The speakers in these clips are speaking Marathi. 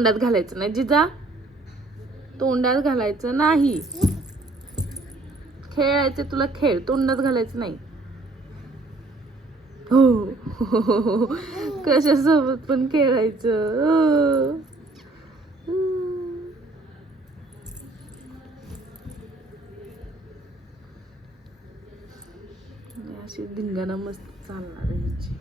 तोंडात घालायचं नाही. जिजा तोंडात घालायचं नाही. खेळायचे तुला खेळ तोंडात घालायचं नाही. हो. कशासोबत पण खेळायचं? अशी धिंगाणा मस्त चालणार आहे ह्याची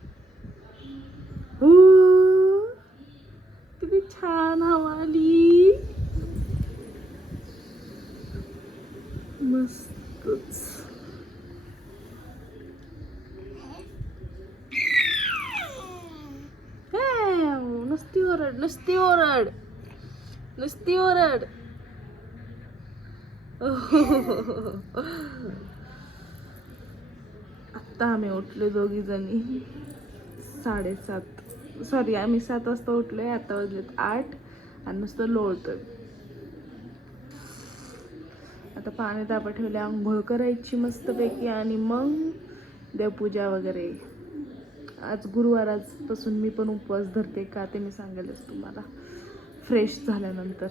छान हवा आली. मस्तच. हॅव, नुसती ओरड नुसती ओरड. नुसती ओरड. आत्ता आम्ही उठलो दोघी जणी साडेसात. सॉरी आम्ही सात वाजता उठलो आहे आता वाजलेत आठ आणि नुसतं लोळतोय. आता पाणी तापा ठेवले आंघोळ करायची मस्तपैकी आणि मग देवपूजा वगैरे. आज गुरुवार आजपासून मी पण उपवास धरते का ते मी सांगेलच तुम्हाला. फ्रेश झाल्यानंतर.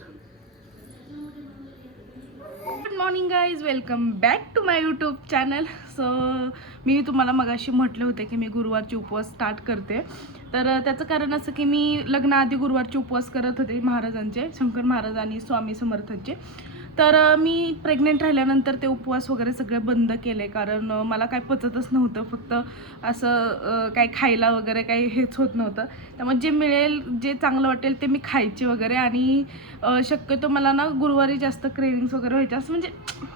Morning guys welcome back to my YouTube channel so मी तुम्हाला मगाशी म्हटले होते की मी गुरुवारचे उपवास स्टार्ट करते. तर त्याचं कारण असं की मी लग्नाआधी गुरुवारचे उपवास करत होते महाराजांचे शंकर महाराज आणि स्वामी समर्थांचे. तर मी प्रेग्नेंट राहिल्यानंतर ते उपवास वगैरे सगळे बंद केले कारण मला काय पचतच नव्हतं. फक्त असं काय खायला वगैरे काही हेच होत नव्हतं. त्यामुळे जे मिळेल जे चांगलं वाटेल ते मी खायचे वगैरे. आणि शक्यतो मला ना गुरुवारी जास्त क्रेविंग्स वगैरे व्हायचे. असं म्हणजे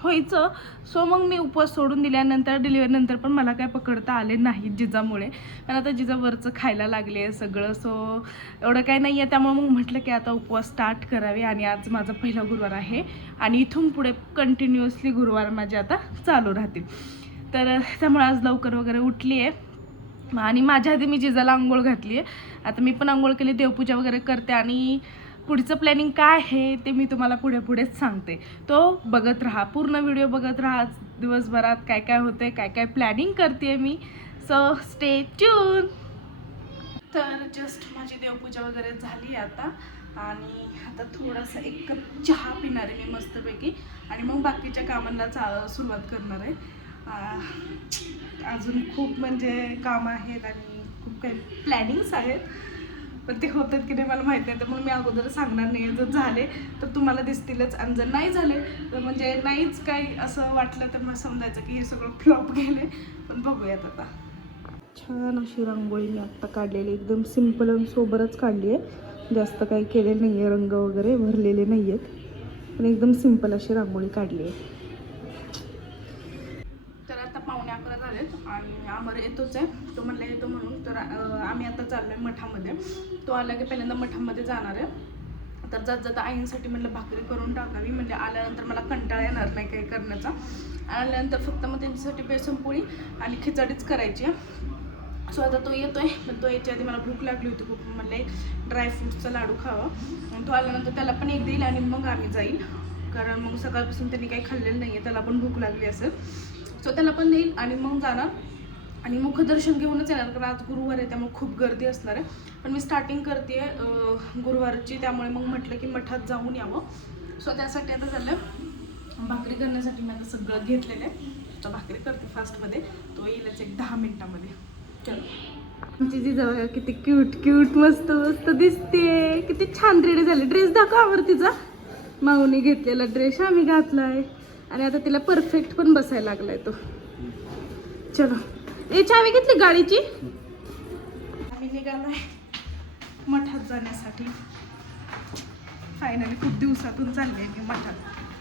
व्हायचं. सो मग मी उपवास सोडून दिल्यानंतर डिलिव्हरीनंतर पण मला काय पकडता आले नाही जिजामुळे. कारण आता जिजा वरचं खायला लागले आहे सगळं. सो एवढं काय नाही आहे त्यामुळे मग म्हटलं की आता उपवास स्टार्ट करावे. आणि आज माझा पहिला गुरुवार आहे. आणि आणि इथून पुढे कंटिन्युअसली गुरुवार माझे आता चालू राहतील तर त्यामुळे आज लवकर वगैरे उठली आहे आणि माझ्या आधी मी जिजाला आंघोळ घातली आहे आता मी पण आंघोळ केली देवपूजा वगैरे करते आणि पुढचं प्लॅनिंग काय आहे ते मी तुम्हाला पुढे पुढेच सांगते. तो बघत राहा पूर्ण व्हिडिओ बघत राहा. दिवसभरात काय काय होते काय काय प्लॅनिंग करते मी. सो स्टे ट्यून तर जस्ट माझी देवपूजा वगैरे झाली आता. आणि आता थोडासा एक कप चहा पिणार आहे मी मस्तपैकी. आणि मग बाकीच्या कामांना चा सुरुवात करणार आहे. अजून खूप म्हणजे कामं आहेत आणि खूप काही प्लॅनिंग्स आहेत. पण ते होतात की नाही मला माहीत नाही. तर म्हणून मी अगोदर सांगणार नाही. जर झाले तर तुम्हाला दिसतीलच. आणि जर नाही झाले तर म्हणजे नाहीच काही असं वाटलं तर मला समजायचं की हे सगळं फ्लॉप गेले पण बघूयात आता. छान अशी रांगोळी मी आत्ता काढलेली. एकदम सिंपल आणि सोबरच काढली आहे. जास्त काही केलेलं नाही आहे रंग वगैरे भरलेले नाही आहेत पण एकदम सिंपल अशी रांगोळी काढली आहे. तर आता पावणे अकरा झालेत आणि आमर येतोच आहे. तो म्हणला येतो म्हणून. तर आम्ही आता चाललोय मठामध्ये. तो आला की पहिल्यांदा मठामध्ये जाणार आहे. तर जात जाता आईंसाठी म्हणलं भाकरी करून टाकावी. म्हणजे आल्यानंतर मला कंटाळा येणार नाही काही करण्याचा. आल्यानंतर फक्त मग त्यांच्यासाठी बेसनपोळी आणि खिचडीच करायची आहे. सो आता तो येतोय. पण तो याच्या आधी मला भूक लागली होती खूप म्हणलं एक ड्रायफ्रूटचा लाडू खावा. तो आल्यानंतर त्याला पण एक देईल आणि मग आम्ही जाईल. कारण मग सकाळपासून त्यांनी काही खाल्लेलं नाही आहे त्याला पण भूक लागली असेल. सो त्याला पण देईल आणि मग जाणार. आणि मुखदर्शन घेऊनच येणार कारण आज गुरुवार आहे त्यामुळे खूप गर्दी असणार आहे. पण मी स्टार्टिंग करते गुरुवारची त्यामुळे मग म्हटलं की मठात जाऊन यावं. सो त्यासाठी आता झालं भाकरी करण्यासाठी मी आता सगळं घेतलेलं आहे. तर भाकरी करते फास्टमध्ये तो येईलच एक दहा मिनटामध्ये. आमची जिजाऊ किती क्यूट क्यूट मस्त मस्त दिसते. किती छान रेडी झाली. ड्रेस दाखवावर तिचा. माऊनी घेतलेला ड्रेस आम्ही घातलाय. आणि आता तिला परफेक्ट पण बसायला लागलाय तो. चलो. ए चावी घेतली गाडीची? आम्ही निघालोय मठात जाण्यासाठी. फायनली खूप दिवसातून चालले मी मठात.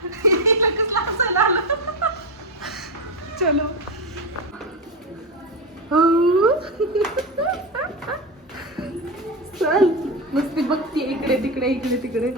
लगेच लाजायला चलो. चल. मस्ती बघते. इकडे तिकडे इकडे तिकडे.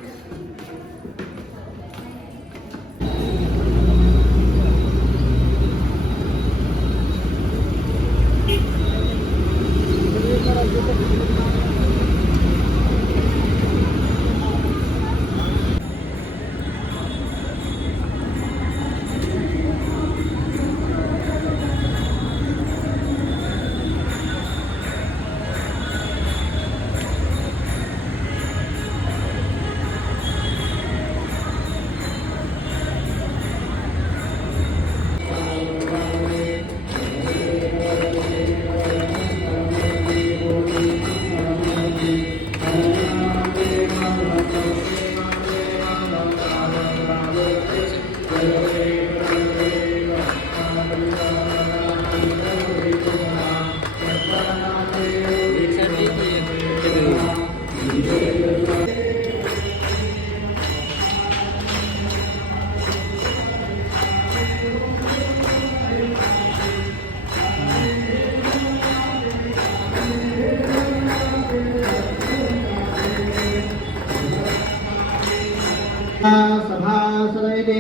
సభాసదైతే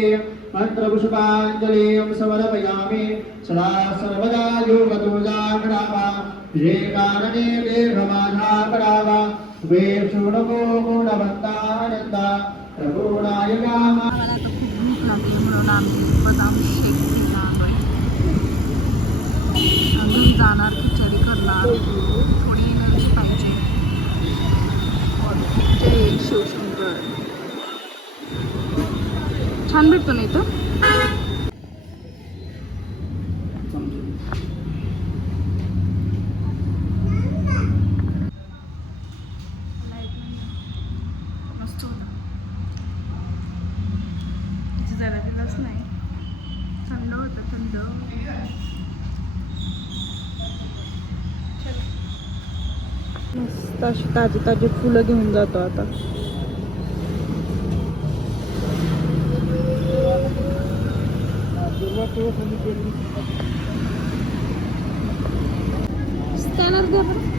మంత్రపుష్పాంజలిం సమర్పయామి సదా సర్వదా యోగదోజాకరావా విజయకారణే దేహమాధాకరావా వేషుణమో గుణవంతానంద ప్రభుడాయ కామ छान भेटतो ना इथं. मस्त होतं. तिथे जरा दिलाच नाही. थंड होतं थंड. मस्त अशी ताजी ताजी फुलं घेऊन जातो आता. soğuk olur. Stanarda bırak.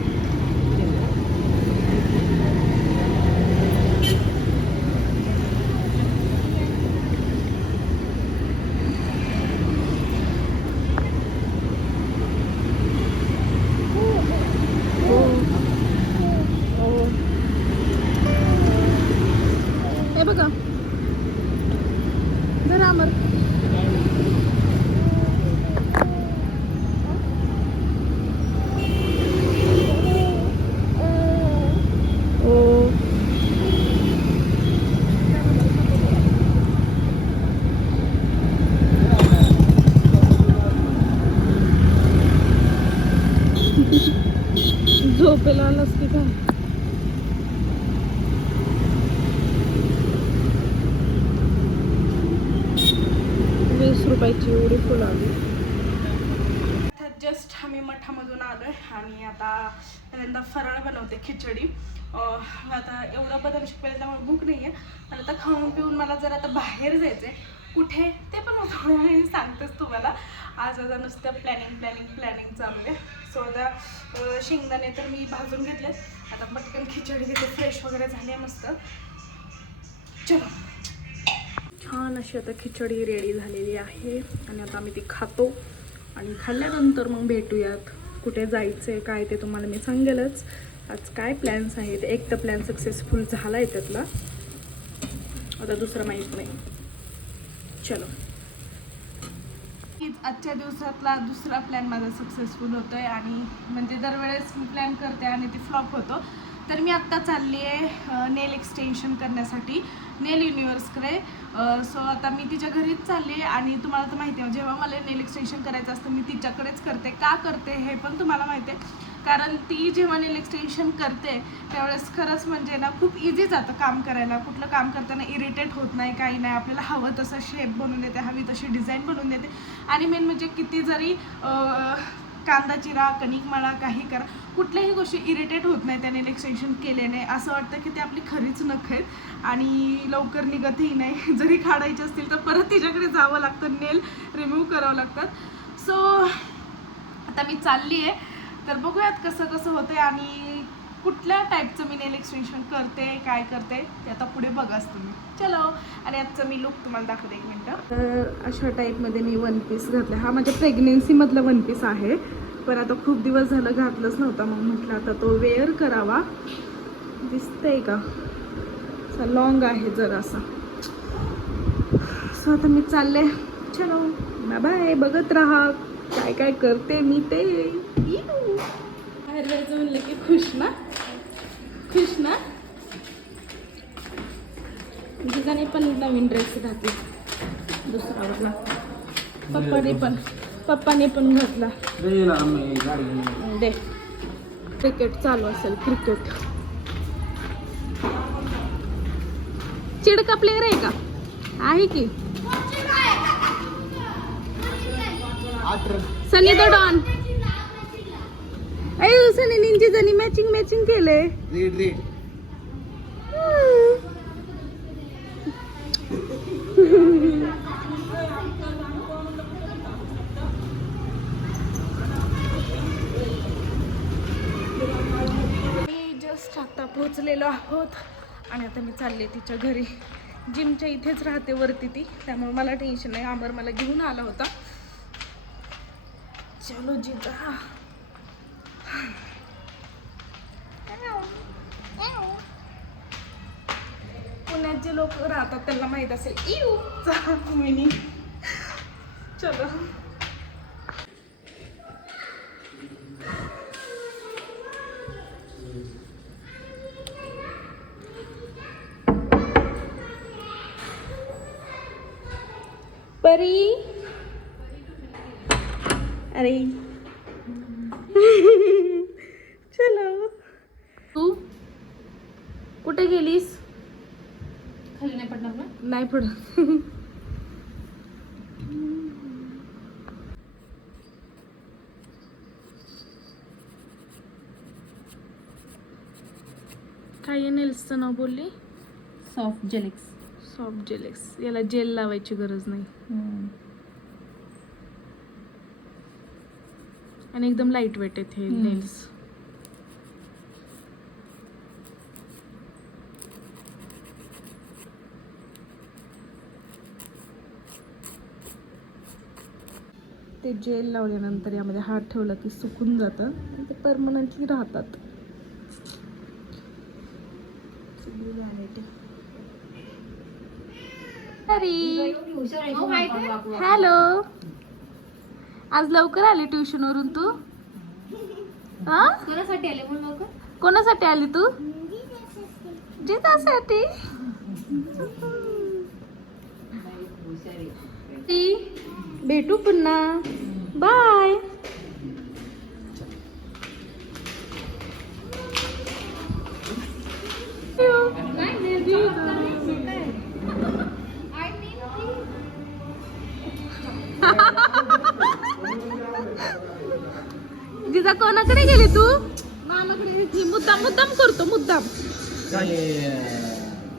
झोपेला आलास की काय? वीस रुपयाची एवढी फुलं आली. जस्ट आम्ही मठामधून आलोय आणि आता पहिल्यांदा फराळ बनवते खिचडी. आता एवढं बदल शिकवायला त्यामुळे भूक नाही आहे आणि आता खाऊन पिऊन मला जर आता बाहेर जायचंय. कुठे ते पण मी थोड्या वेळाने सांगतेच तुम्हाला. आज आता नुसतं प्लॅनिंग प्लॅनिंग प्लॅनिंग चालू आहे. सो आता शेंगदाणे तर मी भाजून घेतले आता पटकन खिचडी घेते फ्रेश वगैरे झाली आहे मस्त. चलो. छान अशी आता खिचडी रेडी झालेली आहे. आणि आता आम्ही ती खातो. आणि खाल्ल्यानंतर मग भेटूयात. कुठे जायचं आहे काय ते तुम्हाला मी सांगेलच. आज काय प्लॅन्स आहेत? एक तर प्लॅन सक्सेसफुल झाला आहे त्यातला. आता दुसरा माहीत नाही. चलो. आजच्या दिवसातला दुसरा प्लॅन माझा सक्सेसफुल होतोय आणि म्हणजे दरवेळेस मी प्लॅन करते आणि ते फ्लॉप होतो. तर मी आत्ता चालली आहे नेल एक्सटेन्शन करण्यासाठी नेल युनिवर्सकडे सो आता मी तिच्या घरीच चालली आहे आणि तुम्हाला तर माहिती आहे जेव्हा मला नेल एक्सटेन्शन करायचं असतं मी तिच्याकडेच करते. का करते हे पण तुम्हाला माहिती आहे. कारण ती जेव्हा नेल एक्सटेन्शन करते त्यावेळेस खरंच म्हणजे ना खूप इझी जातं काम करायला. कुठलं काम करताना इरिटेट होत नाही काही नाही. आपल्याला हवं तसं शेप बनवून देते हवी तशी डिझाईन बनवून देते. आणि मेन म्हणजे किती जरी कांदा चिरा कणिक म्हणा काही करा. कुठल्याही गोष्टी इरिटेट होत नाही त्याने एक्सटेन्शन केल्याने. असं वाटतं की ते आपली खरीच नख आहेत. आणि लवकर निघतही नाही. जरी काढायचे असतील तर परत तिच्याकडे जावं लागतं. नेल रिमूव्ह करावं लागतात. सो आता मी चालली आहे. तर बघूयात कसं कसं होतंय आणि कुठल्या टाईपचं मी नेल एक्सटेन्शन करते काय करते ते आता पुढे बघाच तुम्ही. चलो. आणि आजचं मी लुक तुम्हाला दाखवते एक मिनटं. तर अशा टाईपमध्ये मी वन पीस घातला हा माझ्या प्रेग्नेन्सीमधला वन पीस आहे. पण आता खूप दिवस झालं घातलंच नव्हता मग म्हटलं आता तो वेअर करावा. दिसतंय का? असा लॉंग आहे जरासा. सो आता मी चालले. चलो. बाय बाय बघत राहा. काय काय करते मी ते. बाहेर जायचं म्हणलं की खुश ना? खुश ना? जिजाने पण नवीन ड्रेस घातला. दुसरा वाला. पप्पाने पण. पप्पाने पण घातला. दे क्रिकेट चालू असेल क्रिकेट चिडका प्लेअर आहे का? आहे की? सनी द डॉन अयो सनी निंजी जणी मॅचिंग मॅचिंग केलंय. जस्ट आता पोहोचलेलो आहोत. आणि आता मी चालले तिच्या घरी. जिमच्या इथेच राहते वरती ती. त्यामुळे मला टेन्शन नाही. आमर मला घेऊन आला होता. चलो जिजा पुण्यात जे लोक राहतात त्यांना माहीत असेल. येऊ चा मिनी. चलो. परी अरे. चलो. तू? कुठे गेलीस? खाली नाही पडणार ना? नाही पडत. काय नेल्सचं नाव बोलली? सॉफ्ट जेलिक्स. सॉफ्ट जेलेक्स याला जेल लावायची गरज नाही. आणि एकदम लाइट वेट आहेत हे. नेल्स ते जेल लावल्यानंतर यामध्ये हात ठेवला की सुकून जातं. ते परमनंटली राहतात. सगळी. अरे हॅलो. आज लवकर आली ट्युशन वरून तू? हा? कोणासाठी आले म्हणून लवकर? कोणासाठी आली तू? जितासाठी. ती. भेटू पुन्हा. बाय.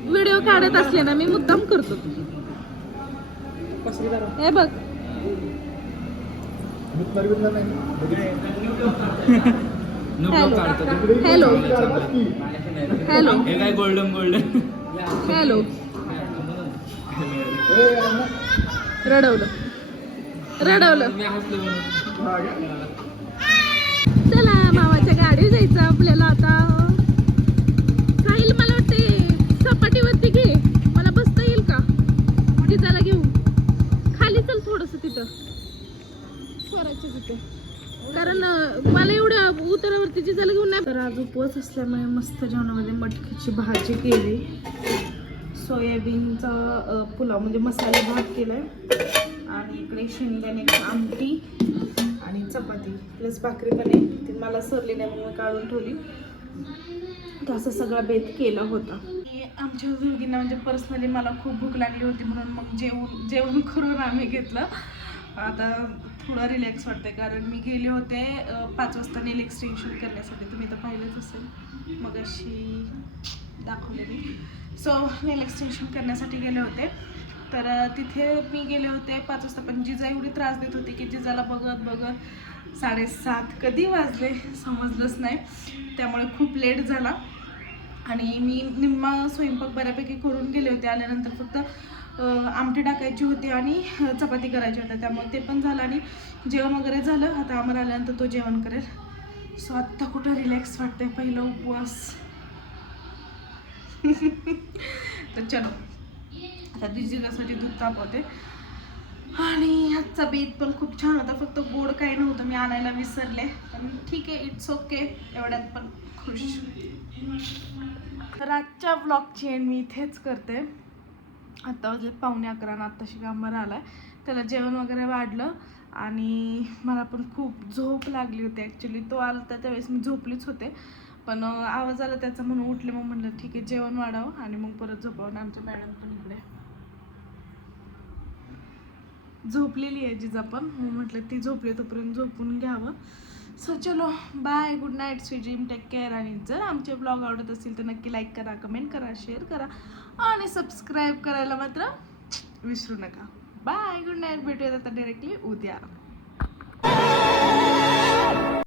व्हिडिओ काढत असले ना मी मुद्दाम करतो हे बघ. हॅलो हॅलो काय गोल्डन गोल्डन हॅलो रडवलं. रडवलं. चला मामाच्या गाडी जायचं आपल्याला आता साहिल मला वाटते सपाटीवरती घे मला बसता येईल का तिचाला घेऊ खाली चल थोडस तिथं स्वराच्या तिथे कारण अं, मला एवढ्या उतरावरती जिजाला घेऊन नाही. तर आज उपवास असल्यामुळे मस्त जेवणामध्ये मटकीची भाजी केली. सोयाबीनचा पुलाव म्हणजे मसाले भात केलाय. आणि इकडे शेंगदाण्याची आमटी आणि चपाती प्लस भाकरी पण आहे. ती मला सरली नाही म्हणून मी काढून ठेवली. तर असं सगळा बेत केला होता. आमच्या दोघींना म्हणजे पर्सनली मला खूप भूक लागली होती म्हणून मग जेवण जेवण करून आम्ही घेतलं. आता थोडं रिलॅक्स वाटतंय कारण मी गेले होते पाच वाजता नेल एक्सटेन्शन करण्यासाठी. तुम्ही तर पाहिलंच असेल. मग अशी दाखवलेली सो नेल एक्सटेन्शन करण्यासाठी गेले होते. तर तिथे मी गेले होते पाच वाजता पण जिजा एवढी त्रास देत होती की जिजाला बघत बघत साडेसात कधी वाजले समजलंच नाही. त्यामुळे खूप लेट झाला. आणि मी निम्मा स्वयंपाक बऱ्यापैकी करून गेले होते. आल्यानंतर फक्त आमटी टाकायची होती आणि चपाती करायची होती. त्यामुळे ते पण झालं आणि जेवण वगैरे झालं. आता आम्हाला आल्यानंतर तो जेवण करेल. सो आत्ता कुठं रिलॅक्स वाटतंय? पहिलं उपवास. तर चलो. आता दिजीसाठी दूध तापवते. आणि आजचा बेत पण खूप छान होता. फक्त गोड काही नव्हतं. मी आणायला विसरले. पण ठीक आहे इट्स ओके एवढ्यात पण खुश. तर आजच्या ब्लॉगची एंड मी इथेच करते. आत्ता वाजले पावणे अकरा आणि आत्ताशी कामावर आलाय. त्याला जेवण वगैरे वाढलं आणि मला पण खूप झोप लागली होती ॲक्च्युली तो आला तर त्यावेळेस मी झोपलीच होते. पण आवाज आला त्याचा म्हणून उठले मग म्हणलं ठीक आहे जेवण वाढावं आणि मग परत झोपावं. आमच्या मॅडम पण इकडे. झोपलेली आहे जिजा पण. मग म्हटलं ती झोपली तोपर्यंत झोपून घ्यावं. सो चलो bye good night sweet dream take care आणि जर आमचे ब्लॉग आवडत असतील तर नक्की लाईक करा कमेंट करा शेअर करा. आणि सबस्क्राईब करायला मात्र विसरू नका. बाय गुड नाईट भेटूयात आता डायरेक्टली उद्या.